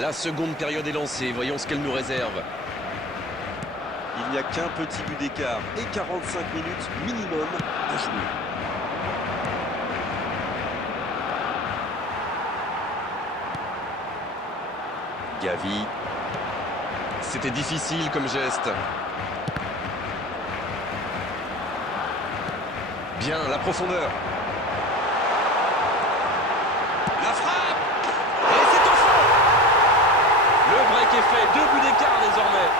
La seconde période est lancée, voyons ce qu'elle nous réserve. Il n'y a qu'un petit but d'écart et 45 minutes minimum à jouer. Gavi. C'était difficile comme geste. Bien, la profondeur. La frappe! Et c'est au fond! Le break est fait, 2 buts d'écart désormais.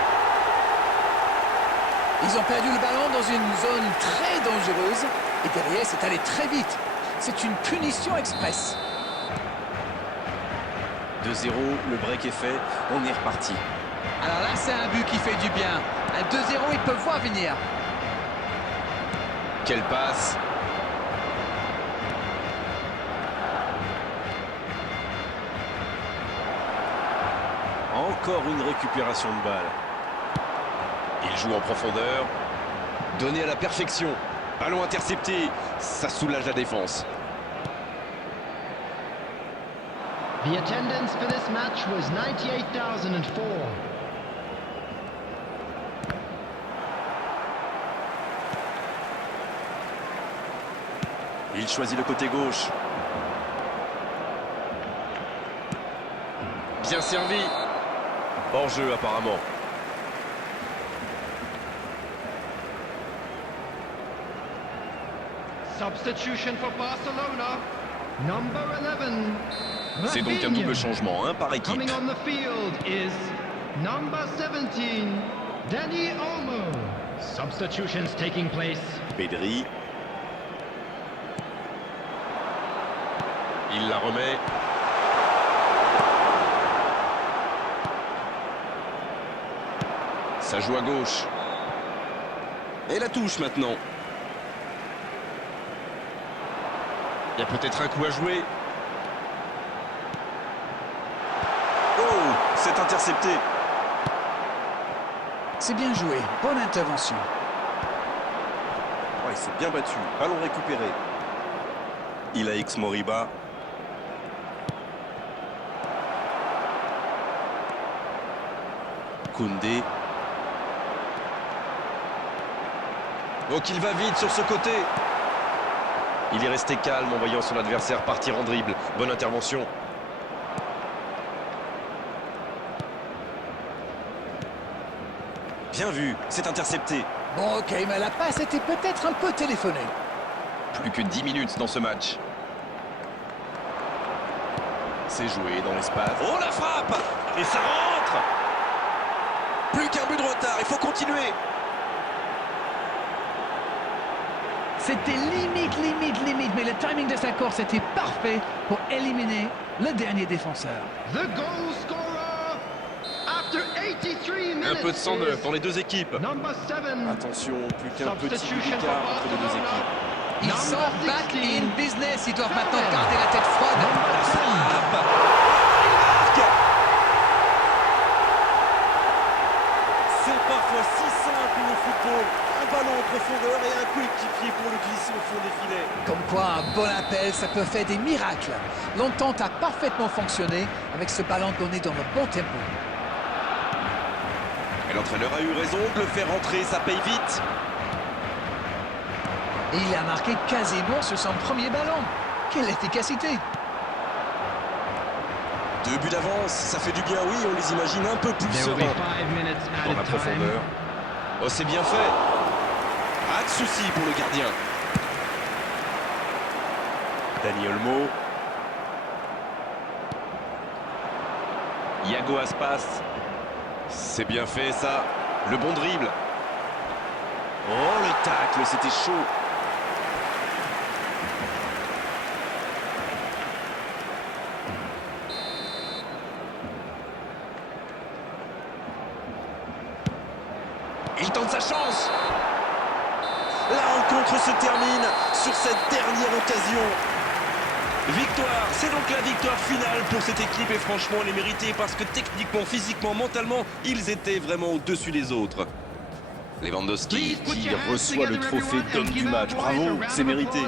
Ils ont perdu le ballon dans une zone très dangereuse et derrière c'est allé très vite. C'est une punition express. 2-0, le break est fait, on est reparti. Alors là c'est un but qui fait du bien. Un 2-0 ils peuvent voir venir. Quelle passe! Encore une récupération de balle. Il joue en profondeur. Donné à la perfection. Ballon intercepté. Ça soulage la défense. The attendance for this match was 98,004. Il choisit le côté gauche. Bien servi. Hors jeu apparemment. Substitution for Barcelona. Number 11. C'est donc un double changement, hein, par équipe. Coming on the field is number 17, Dani Olmo. Substitutions taking place. Pedri. Il la remet. Ça joue à gauche. Et la touche maintenant. Il y a peut-être un coup à jouer. Oh, c'est intercepté. C'est bien joué, bonne intervention. Ouais, il s'est bien battu. Ballon récupéré. Il a X Moriba. Koundé. Oh, qu'il va vite sur ce côté. Il est resté calme en voyant son adversaire partir en dribble. Bonne intervention. Bien vu, c'est intercepté. Bon ok, mais la passe était peut-être un peu téléphonée. Plus que 10 minutes dans ce match. C'est joué dans l'espace. Oh, la frappe! Et ça rentre! Plus qu'un but de retard, il faut continuer. C'était limite, mais le timing de sa course était parfait pour éliminer le dernier défenseur. The goal scorer after 83 minutes. Un peu de sang neuf dans les deux équipes. Number 7. Attention, plus qu'un petit but Substitution d'écart for entre les deux Barcelona. équipes. Ils Number sont back 16. in business, ils doivent maintenant garder la tête froide. C'est parfois si simple le football. Un ballon en profondeur et un coéquipier pour le glisser au fond des filets. Comme quoi, un bon appel, ça peut faire des miracles. L'entente a parfaitement fonctionné avec ce ballon donné dans le bon tempo. Et l'entraîneur a eu raison de le faire entrer, ça paye vite. Et il a marqué quasiment sur son premier ballon. Quelle efficacité! 2 buts d'avance, ça fait du bien, oui, on les imagine un peu plus There will be sereins. 5 minutes Dans la added time. profondeur. Oh, c'est bien fait. Pas de soucis pour le gardien. Dani Olmo. Iago Aspas. C'est bien fait ça. Le bon dribble. Oh, le tacle, c'était chaud. Il tente sa chance. La rencontre se termine sur cette dernière occasion. Victoire, c'est donc la victoire finale pour cette équipe et franchement elle est méritée parce que techniquement, physiquement, mentalement, ils étaient vraiment au-dessus des autres. Lewandowski qui reçoit le trophée d'homme du match. Bravo, c'est mérité.